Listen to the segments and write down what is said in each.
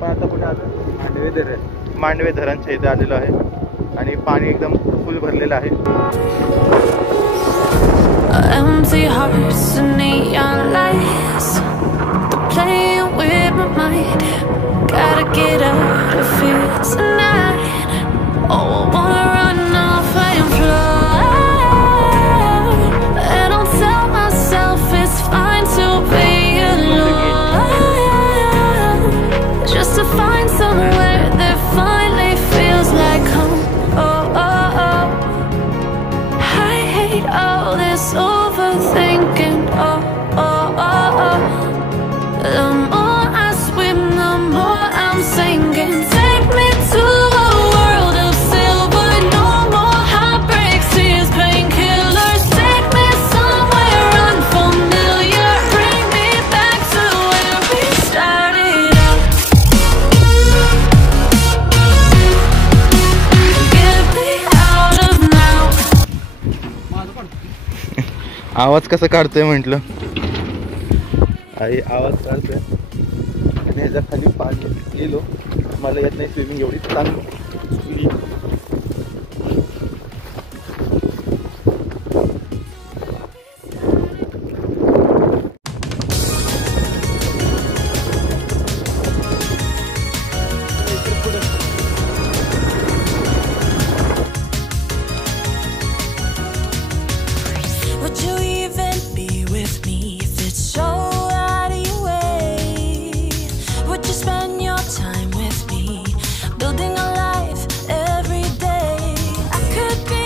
आपण आता कुठे आलो? मांडवे धरण. मांडवे धरणच्या इथे आलेलो आहे आणि पाणी एकदम फुल भरलेलं आहे. Empty hearts and neon lights, they're playing with my mind. Gotta get out of here tonight. Oh, I wanna run off and fly, and I'll tell myself it's fine to be alone, just to find somewhere that finally feels like home. Oh, oh, oh. I hate all this overthinking. Oh, oh, oh, oh. The more I swim, the more I'm sinking. Take me to a world of silver. No more heartbreaks, tears, painkillers. Take me somewhere unfamiliar. Bring me back to where we started out. Get me out of now. आवाज कसा काढतोय म्हटलं. आई आवाज काढतोय आणि ह्याच्या खाली पाणी गेलो. मला येत नाही स्विमिंग एवढी चांगली. Would you even be with me if it's so out of your way? Would you spend your time with me, building a life every day? I could be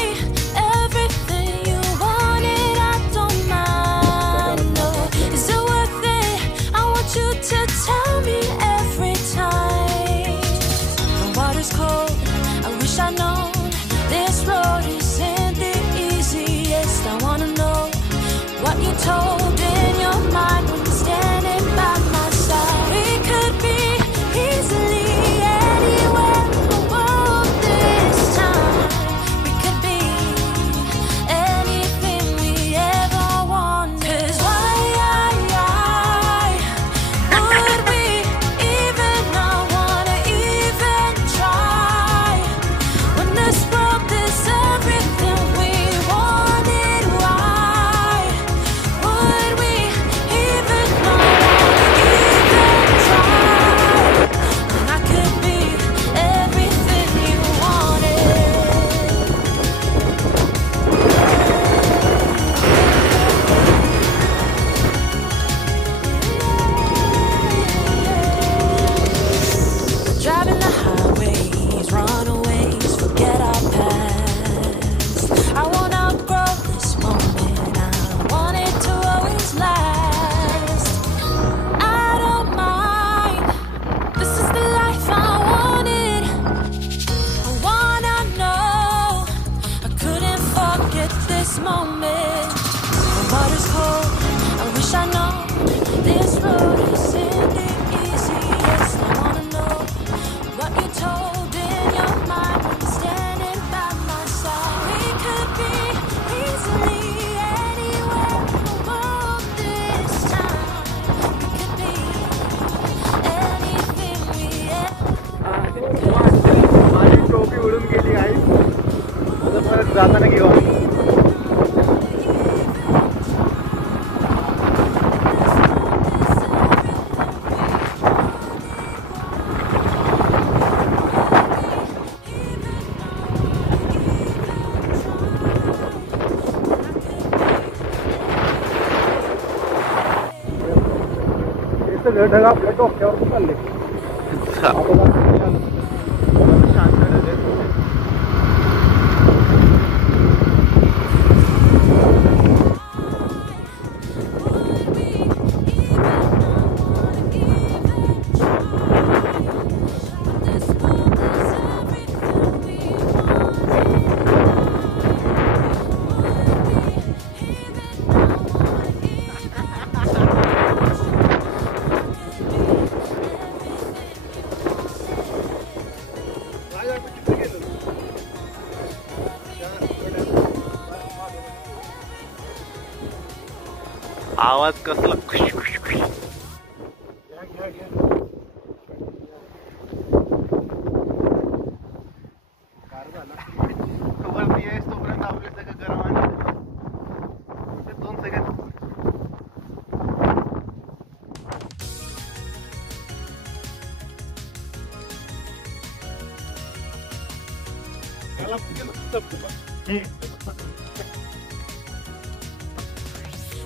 everything you wanted, I don't mind, no. Is it worth it? I want you to tell me every time. The water's cold, I wish I'd known this road isn't the easiest. I wanna know what you told in your mind when you're standing by my side. We could be easily anywhere in the world this time. We could be anything we ever wanted. 'Cause why would we even not wanna even try when this world is everything we wanted? Why would we even not wanna even try when I could be everything you wanted? Driving the highways, runaways, forget our past. I wanna outgrow this moment, I want it to always last. I don't mind, this is the life I wanted. I wanna know, I couldn't forget this moment. The water's cold, I wish I know this road isn't the easiest. I wanna know what you told in your mind when you're standing by my side. We could be easily anywhere in the world this time. We could be anything we ever. माझी टोपी उडून गेली आई. आता परत जाताना घेऊ. ढग आपल्या डोक्यावर चालले. शांत ढग. आवाज कसला खुश खुश खुश. 2 second.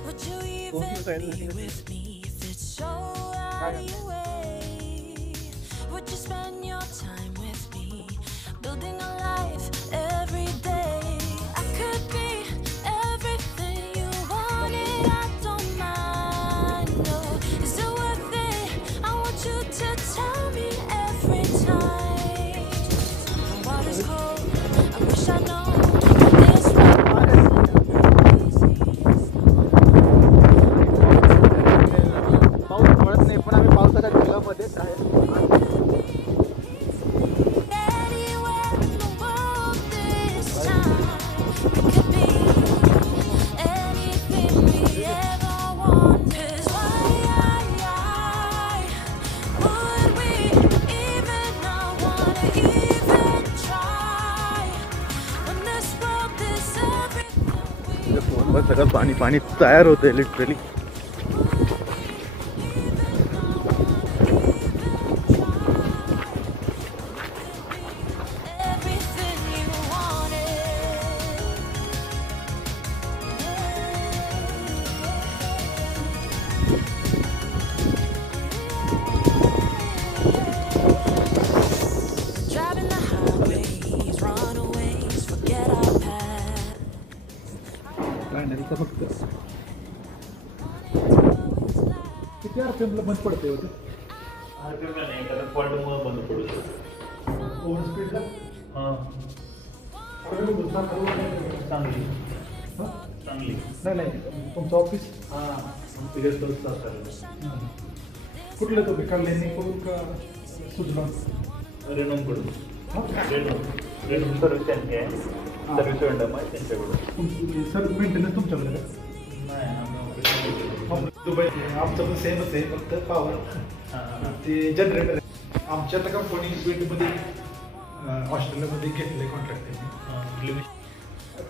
Would you even be with me if it's so out of your way? Would you spend your time with me, building a life every day? I could be everything you wanted, I don't mind, no. Is it worth it? I want you to tell me every time. The water's cold, I wish I know this right. पाऊस पडत नाही पण आम्ही पावसाच्या ढगामध्येच आहे. Anywhere in the world this time, it could be anything we ever want. 'Cause why would we even not wanna even try when this world is everything we फोनवर सगळं पाणी पाणी तयार होतंय literally. everything you wanted. Driving the highways, runaways, forget our past. फक्त किती अडचणला बंद पडते होतं पॉईंटमुळे बंद पडू शकतो. ओव्हर स्पीडला. चांगली चांगली नाही तुमचं ऑफिस कुठलं तुम्ही कल्याणी करून का सुजला रेनोम पडू रेनोम सर्विस त्यांची आहे. सर्विस वेंडम आहे त्यांच्याकडून. सर मेंटेनन्स तुमच्याकडे का? नाही दुबई आमचं पण सेमच आहे फक्त पॉवर ते जनरेटर आहे. आमच्या आता कंपनी बीडमध्ये ऑस्ट्रेलियामध्ये घेतलं आहे कॉन्ट्रॅक्ट त्यांनी.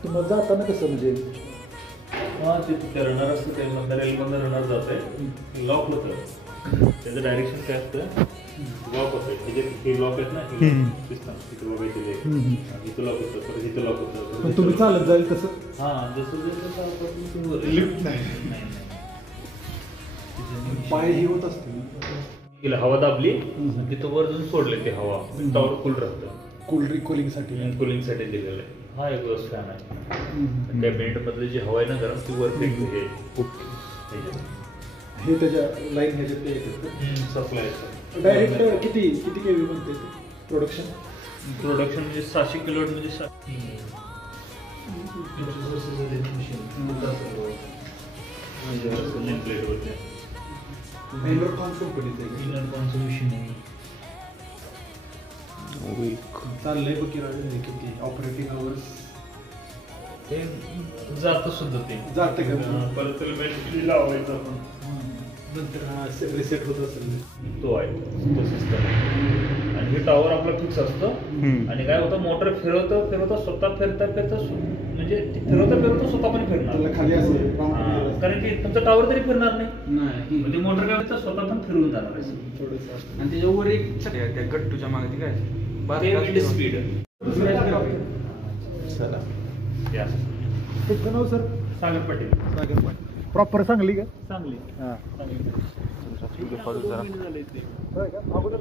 तुम्हाला जाताना कसं म्हणजे ते रनर असतं ते मधल्या रेलमधनं रनर जात आहे. लॉक होतं त्याचं डायरेक्शन काय असतं लॉक होतं. हे लॉक आहेत ना दिसतात तिथे बघायचे इथं लॉक होतं परत इथं लॉक होतं. पण तुम्ही चालत जाईल तसं हां जसं लिफ्ट नाही पाय हे होत असते तिला हवा दाबली तिथं वर जाऊन सोडले ते हवा टॉवर कूल राहतं. कुलिंगसाठी कुलिंगसाठी दिलेलं आहे. हा एक फॅन आहे. कॅबिनेट मधली जी हवा आहे ना गरम ती वर फेकली हे त्याच्या लाईन ह्याच्यात ते येतात सप्लाय डायरेक्ट किती केवी म्हणते प्रोडक्शन म्हणजे 700 किलोवॅट म्हणजे कंपनीचं मशीन चाललंय बघ की किती ऑपरेटिंग आवर्स ते जातं सुद्धा ते जातं का परत त्याला बॅटरी लावायचं आपण नंतर रिसेट होत असेल तो आहे तो सिस्टम. आणि हे टॉवर आपला फिक्स असतं आणि काय होतं मोटर फिरवता स्वतः फिरता म्हणजे ते फिरवता स्वतः पण फिरणार खाली असेल कारण की तुमचा टॉवर तरी फिरणार नाही म्हणजे मोटर काय होतं स्वतः पण फिरवून जाणार आहे थोडंसं. आणि त्याच्यावर एक गट्टूच्या मागे ती काय ते स्पीड चला तुमचं नाव सर सागर पाटील प्रॉपर सांगली का चांगली हां होय का अगोदर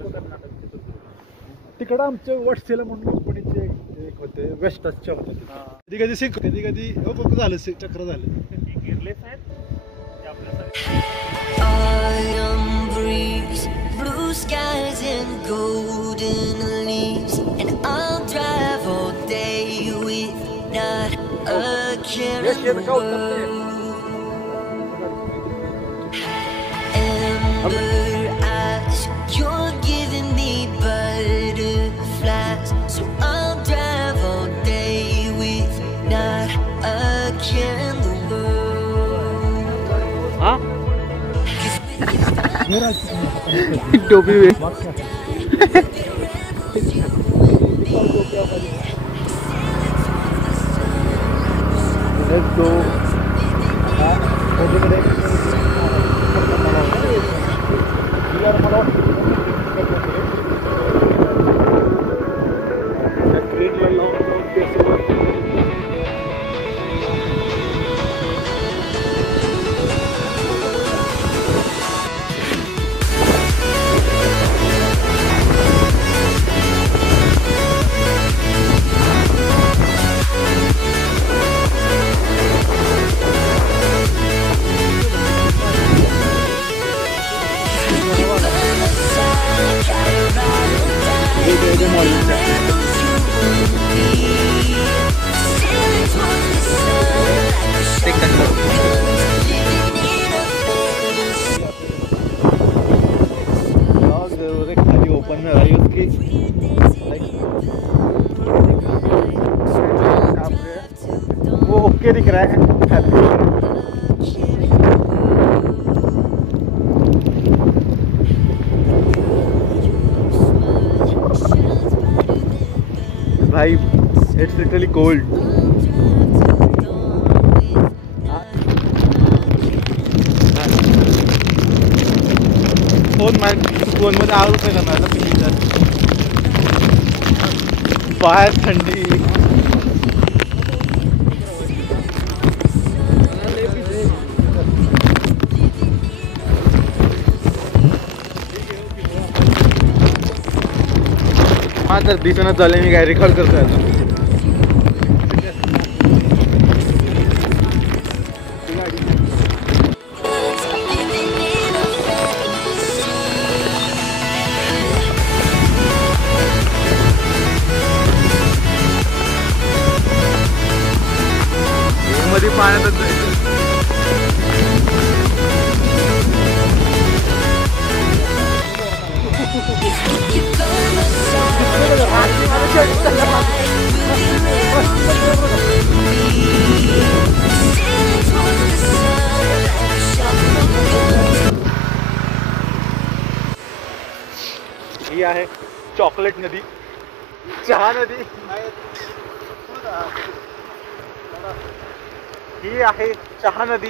तिकडं आमच्या वटसेला म्हणून कंपनीचे एक होते वेस्टसच्या होते कधी सिंक कधी झालं चक्र झालं. गिरलेच आहेत ते आपल्यासाठी. Autumn breeze, blue skies and golden leaves, and I'll drive all day with not a care in the world. Amber eyes, you're giving me butterflies, so I'll drive all day with not a care in the world. टोपी let's go. खाली ओपन में रही उसकी वो ओके दिख रहा है. भाई इट्स लिटरली कोल्ड. फोन मध्ये आग रुपये करणार ना पिंटर. बाहेर थंडी. हा तर दिसणच झालं मी काय रेकॉर्ड करतोय आता. मध्ये पाण्यातच जायचं. ही आहे चॉकलेट नदी, चहा नदी. ही आहे चहा नदी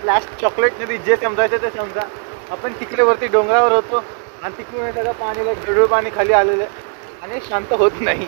स्लॅश चॉकलेट नदी. जे समजायचं ते समजा. आपण तिकडे वरती डोंगरावर होतो आणि तिकडून सगळं पाणीला ढळूळ पाणी खाली आलेलं आहे आणि शांत होत नाही.